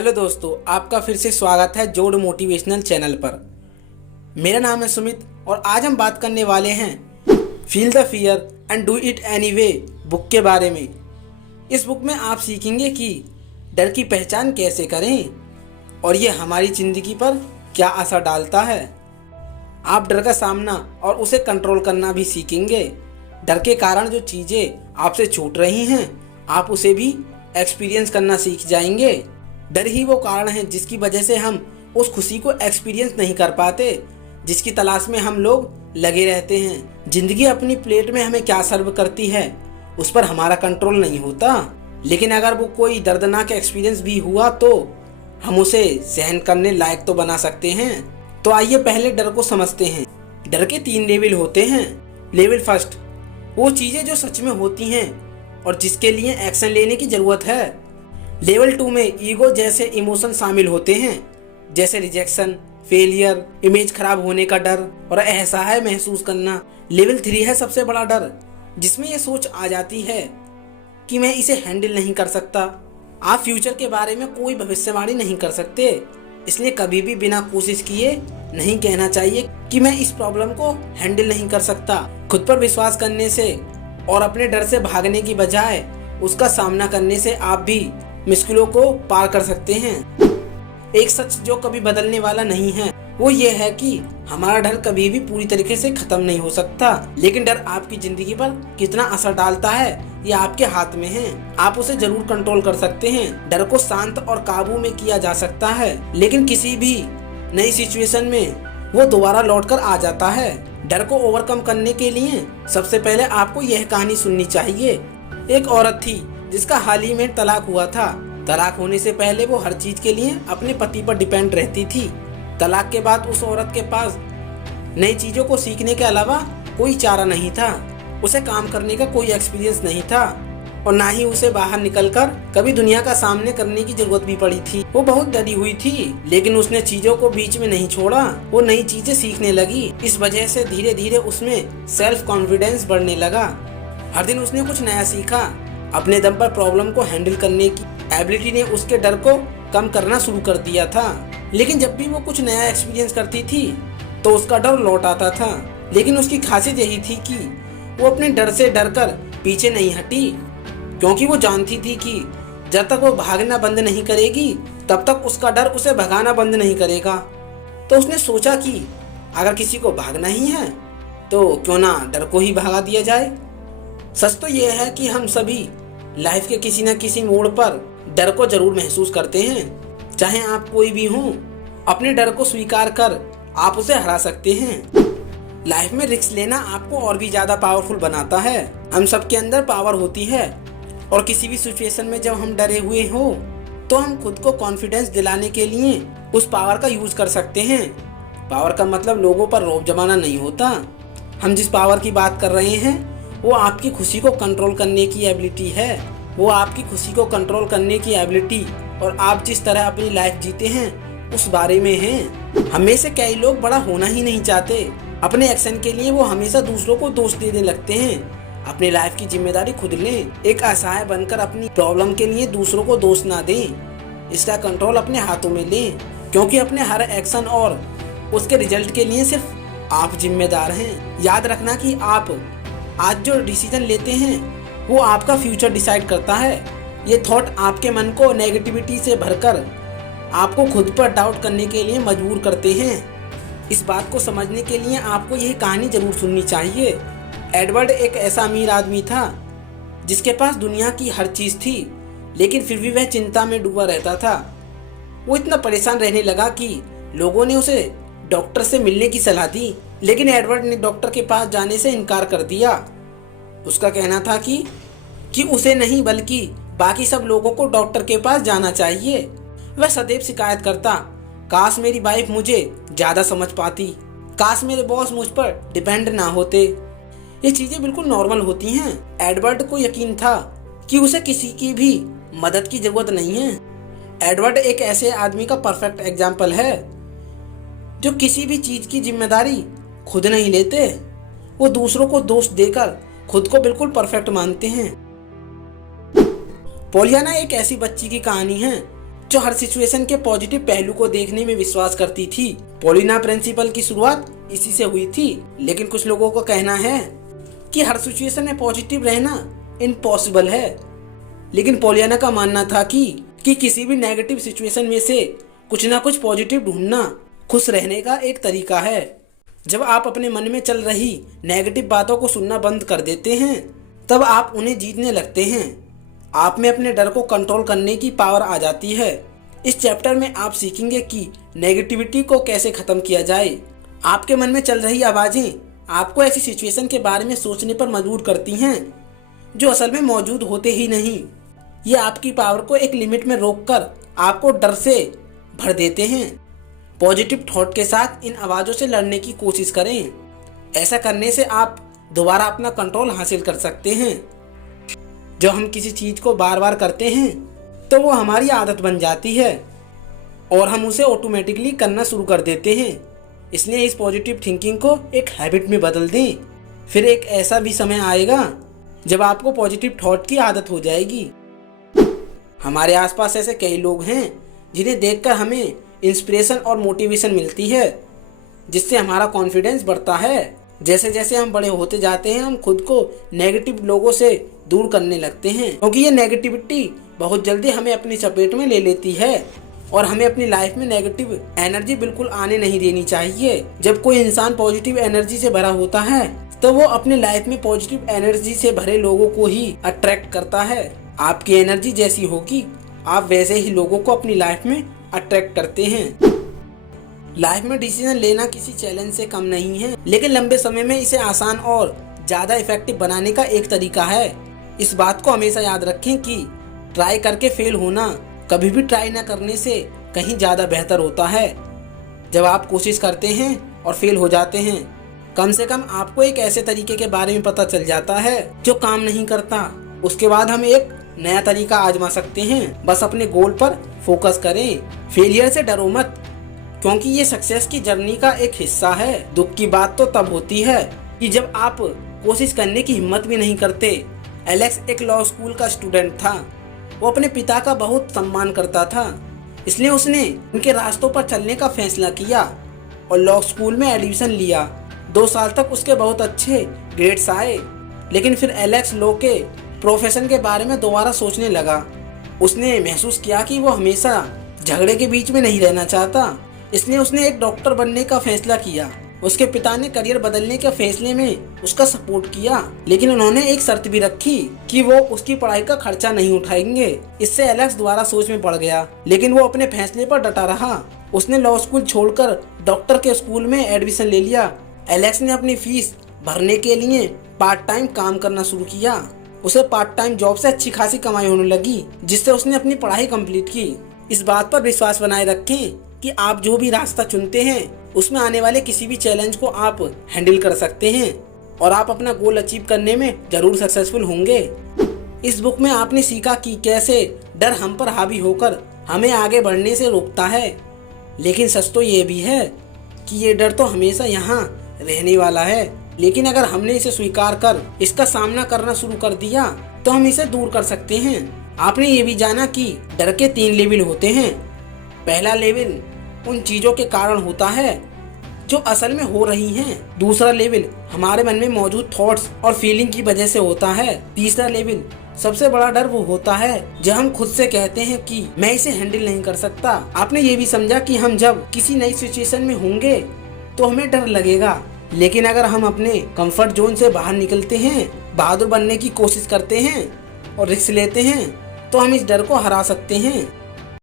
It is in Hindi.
हेलो दोस्तों, आपका फिर से स्वागत है जोड़ मोटिवेशनल चैनल पर। मेरा नाम है सुमित और आज हम बात करने वाले हैं feel the fear and do it anyway book के बारे में। इस बुक में आप सीखेंगे कि डर की पहचान कैसे करें और ये हमारी ज़िंदगी पर क्या असर डालता है। आप डर का सामना और उसे कंट्रोल करना भी सीखेंगे। डर के कारण जो चीज़ें आपसे छूट रही हैं आप उसे भी एक्सपीरियंस करना सीख जाएंगे। डर ही वो कारण है जिसकी वजह से हम उस खुशी को एक्सपीरियंस नहीं कर पाते जिसकी तलाश में हम लोग लगे रहते हैं। जिंदगी अपनी प्लेट में हमें क्या सर्व करती है उस पर हमारा कंट्रोल नहीं होता, लेकिन अगर वो कोई दर्दनाक एक्सपीरियंस भी हुआ तो हम उसे सहन करने लायक तो बना सकते हैं। तो आइए पहले डर को समझते हैं। डर के 3 लेवल होते हैं। लेवल फर्स्ट, वो चीज़ें जो सच में होती हैं और जिसके लिए एक्शन लेने की ज़रूरत है। लेवल 2 में ईगो जैसे इमोशन शामिल होते हैं, जैसे रिजेक्शन, फेलियर, इमेज खराब होने का डर और असहाय महसूस करना। लेवल 3 है सबसे बड़ा डर, जिसमें यह सोच आ जाती है कि मैं इसे हैंडल नहीं कर सकता। आप फ्यूचर के बारे में कोई भविष्यवाणी नहीं कर सकते, इसलिए कभी भी बिना कोशिश किए नहीं कहना चाहिए कि मैं इस प्रॉब्लम को हैंडल नहीं कर सकता। खुद पर विश्वास करने से और अपने डर से भागने की बजाय उसका सामना करने से आप भी मुश्किलों को पार कर सकते हैं। एक सच जो कभी बदलने वाला नहीं है वो ये है कि हमारा डर कभी भी पूरी तरीके से खत्म नहीं हो सकता, लेकिन डर आपकी जिंदगी पर कितना असर डालता है ये आपके हाथ में है। आप उसे जरूर कंट्रोल कर सकते हैं। डर को शांत और काबू में किया जा सकता है, लेकिन किसी भी नई सिचुएशन में वो दोबारा लौट कर आ जाता है। डर को ओवरकम करने के लिए सबसे पहले आपको यह कहानी सुननी चाहिए। एक औरत थी जिसका हाल ही में तलाक हुआ था। तलाक होने से पहले वो हर चीज के लिए अपने पति पर डिपेंड रहती थी। तलाक के बाद उस औरत के पास नई चीजों को सीखने के अलावा कोई चारा नहीं था। उसे काम करने का कोई एक्सपीरियंस नहीं था और ना ही उसे बाहर निकलकर कभी दुनिया का सामने करने की जरूरत भी पड़ी थी। वो बहुत डरी हुई थी, लेकिन उसने चीजों को बीच में नहीं छोड़ा। वो नई चीजें सीखने लगी। इस वजह से धीरे धीरे उसमें सेल्फ कॉन्फिडेंस बढ़ने लगा। हर दिन उसने कुछ नया सीखा। अपने दम पर प्रॉब्लम को हैंडल करने की एबिलिटी ने उसके डर को कम करना शुरू कर दिया था। लेकिन जब भी वो कुछ नया एक्सपीरियंस करती थी तो उसका डर लौट आता था। लेकिन उसकी खासियत यही थी कि वो अपने डर से डरकर पीछे नहीं हटी, क्योंकि वो जानती थी कि जब तक वो भागना बंद नहीं करेगी तब तक उसका डर उसे भगाना बंद नहीं करेगा। तो उसने सोचा कि अगर किसी को भागना ही है तो क्यों ना डर को ही भगा दिया जाए। सच तो यह है कि हम सभी लाइफ के किसी न किसी मोड़ पर डर को जरूर महसूस करते हैं। चाहे आप कोई भी हो, अपने डर को स्वीकार कर आप उसे हरा सकते हैं। लाइफ में रिस्क लेना आपको और भी ज्यादा पावरफुल बनाता है। हम सबके अंदर पावर होती है और किसी भी सिचुएशन में जब हम डरे हुए हो तो हम खुद को कॉन्फिडेंस दिलाने के लिए उस पावर का यूज कर सकते हैं। पावर का मतलब लोगों पर रौब जमाना नहीं होता। हम जिस पावर की बात कर रहे हैं वो आपकी खुशी को कंट्रोल करने की एबिलिटी है। वो आपकी खुशी को कंट्रोल करने की एबिलिटी और आप जिस तरह अपनी लाइफ जीते हैं उस बारे में है। हमें से कई लोग बड़ा होना ही नहीं चाहते। अपने एक्शन के लिए वो हमेशा दूसरों को दोष देने लगते हैं। अपनी लाइफ की जिम्मेदारी खुद लें। एक असहाय बनकर अपनी प्रॉब्लम के लिए दूसरों को दोष ना दें। इसका कंट्रोल अपने हाथों में लें, क्योंकि अपने हर एक्शन और उसके रिजल्ट के लिए सिर्फ आप जिम्मेदार हैं। याद रखना कि आप आज जो डिसीजन लेते हैं वो आपका फ्यूचर डिसाइड करता है। ये थॉट आपके मन को नेगेटिविटी से भरकर आपको खुद पर डाउट करने के लिए मजबूर करते हैं। इस बात को समझने के लिए आपको यह कहानी जरूर सुननी चाहिए। एडवर्ड एक ऐसा अमीर आदमी था जिसके पास दुनिया की हर चीज थी, लेकिन फिर भी वह चिंता में डूबा रहता था। वो इतना परेशान रहने लगा कि लोगों ने उसे डॉक्टर से मिलने की सलाह दी, लेकिन एडवर्ड ने डॉक्टर के पास जाने से इनकार कर दिया। उसका कहना था कि उसे नहीं बल्कि बाकी सब लोगों को डॉक्टर के पास जाना चाहिए। वह सदैव शिकायत करता, काश मेरी वाइफ मुझे ज्यादा समझ पाती, काश मेरे बॉस मुझ पर डिपेंड ना होते। ये चीजें बिल्कुल नॉर्मल होती हैं। एडवर्ड को यकीन था कि उसे किसी की भी मदद की जरूरत नहीं है। एडवर्ड एक ऐसे आदमी का परफेक्ट एग्जाम्पल है जो किसी भी चीज की जिम्मेदारी खुद नहीं लेते। वो दूसरों को दोष देकर खुद को बिल्कुल परफेक्ट मानते हैं। पोलियाना एक ऐसी बच्ची की कहानी है जो हर सिचुएशन के पॉजिटिव पहलू को देखने में विश्वास करती थी। पॉलिना प्रिंसिपल की शुरुआत इसी से हुई थी, लेकिन कुछ लोगों का कहना है कि हर सिचुएशन में पॉजिटिव रहना इम्पॉसिबल है। लेकिन पॉलियाना का मानना था कि किसी भी नेगेटिव सिचुएशन में से कुछ ना कुछ पॉजिटिव ढूंढना खुश रहने का एक तरीका है। जब आप अपने मन में चल रही नेगेटिव बातों को सुनना बंद कर देते हैं, तब आप उन्हें जीतने लगते हैं। आप में अपने डर को कंट्रोल करने की पावर आ जाती है। इस चैप्टर में आप सीखेंगे कि नेगेटिविटी को कैसे खत्म किया जाए। आपके मन में चल रही आवाजें आपको ऐसी सिचुएशन के बारे में सोचने पर मजबूर करती हैं जो असल में मौजूद होते ही नहीं। ये आपकी पावर को एक लिमिट में रोककर आपको डर से भर देते हैं। पॉजिटिव थॉट के साथ इन आवाज़ों से लड़ने की कोशिश करें। ऐसा करने से आप दोबारा अपना कंट्रोल हासिल कर सकते हैं। जब हम किसी चीज़ को बार बार करते हैं तो वो हमारी आदत बन जाती है और हम उसे ऑटोमेटिकली करना शुरू कर देते हैं। इसलिए इस पॉजिटिव थिंकिंग को एक हैबिट में बदल दें। फिर एक ऐसा भी समय आएगा जब आपको पॉजिटिव थॉट की आदत हो जाएगी। हमारे आसपास ऐसे कई लोग हैं जिन्हें देखकर हमें इंस्पिरेशन और मोटिवेशन मिलती है, जिससे हमारा कॉन्फिडेंस बढ़ता है। जैसे जैसे हम बड़े होते जाते हैं, हम खुद को नेगेटिव लोगों से दूर करने लगते हैं, क्योंकि ये नेगेटिविटी बहुत जल्दी हमें अपनी चपेट में ले लेती है और हमें अपनी लाइफ में नेगेटिव एनर्जी बिल्कुल आने नहीं देनी चाहिए। जब कोई इंसान पॉजिटिव एनर्जी से भरा होता है तो वो अपने लाइफ में पॉजिटिव एनर्जी से भरे लोगों को ही अट्रैक्ट करता है। आपकी एनर्जी जैसी होगी, आप वैसे ही लोगों को अपनी लाइफ में अट्रैक्ट करते हैं। लाइफ में डिसीजन लेना किसी चैलेंज से कम नहीं है, लेकिन लंबे समय में इसे आसान और ज़्यादा इफेक्टिव बनाने का एक तरीका है। इस बात को हमेशा याद रखें कि ट्राई करके फेल होना कभी भी ट्राई न करने से कहीं ज़्यादा बेहतर होता है। जब आप कोशिश करते हैं और फेल हो जाते हैं, कम से कम आपको एक ऐसे तरीके के बारे में पता चल जाता है जो काम नहीं करता। उसके बाद हम एक नया तरीका आजमा सकते हैं। बस अपने गोल पर फोकस करें। फेलियर से डरो मत, क्योंकि ये सक्सेस की जर्नी का एक हिस्सा है। दुख की बात तो तब होती है कि जब आप कोशिश करने की हिम्मत भी नहीं करते। एलेक्स एक लॉ स्कूल का स्टूडेंट था। वो अपने पिता का बहुत सम्मान करता था, इसलिए उसने उनके रास्तों पर चलने का फैसला किया और लॉ स्कूल में एडमिशन लिया। 2 साल तक उसके बहुत अच्छे ग्रेड्स आए, लेकिन फिर एलेक्स लॉ के प्रोफेशन के बारे में दोबारा सोचने लगा। उसने महसूस किया कि वो हमेशा झगड़े के बीच में नहीं रहना चाहता, इसलिए उसने एक डॉक्टर बनने का फैसला किया। उसके पिता ने करियर बदलने के फैसले में उसका सपोर्ट किया, लेकिन उन्होंने एक शर्त भी रखी कि वो उसकी पढ़ाई का खर्चा नहीं उठाएंगे। इससे एलेक्स दोबारा सोच में पड़ गया, लेकिन वो अपने फैसले पर डटा रहा। उसने लॉ स्कूल छोड़कर डॉक्टर के स्कूल में एडमिशन ले लिया। एलेक्स ने अपनी फीस भरने के लिए पार्ट टाइम काम करना शुरू किया। उसे पार्ट टाइम जॉब से अच्छी खासी कमाई होने लगी, जिससे उसने अपनी पढ़ाई कंप्लीट की। इस बात पर विश्वास बनाए रखें कि आप जो भी रास्ता चुनते हैं उसमें आने वाले किसी भी चैलेंज को आप हैंडल कर सकते हैं और आप अपना गोल अचीव करने में जरूर सक्सेसफुल होंगे। इस बुक में आपने सीखा कि कैसे डर हम पर हावी होकर हमें आगे बढ़ने से रोकता है, लेकिन सच तो ये भी है कि ये डर तो हमेशा यहाँ रहने वाला है। लेकिन अगर हमने इसे स्वीकार कर इसका सामना करना शुरू कर दिया तो हम इसे दूर कर सकते हैं। आपने ये भी जाना कि डर के 3 लेवल होते हैं। पहला लेवल उन चीजों के कारण होता है जो असल में हो रही हैं। दूसरा लेवल हमारे मन में मौजूद थॉट्स और फीलिंग की वजह से होता है। तीसरा लेवल सबसे बड़ा डर वो होता है जब हम खुद से कहते हैं कि मैं इसे हैंडल नहीं कर सकता। आपने ये भी समझा कि हम जब किसी नई सिचुएशन में होंगे तो हमें डर लगेगा, लेकिन अगर हम अपने कंफर्ट जोन से बाहर निकलते हैं, बहादुर बनने की कोशिश करते हैं और रिस्क लेते हैं तो हम इस डर को हरा सकते हैं।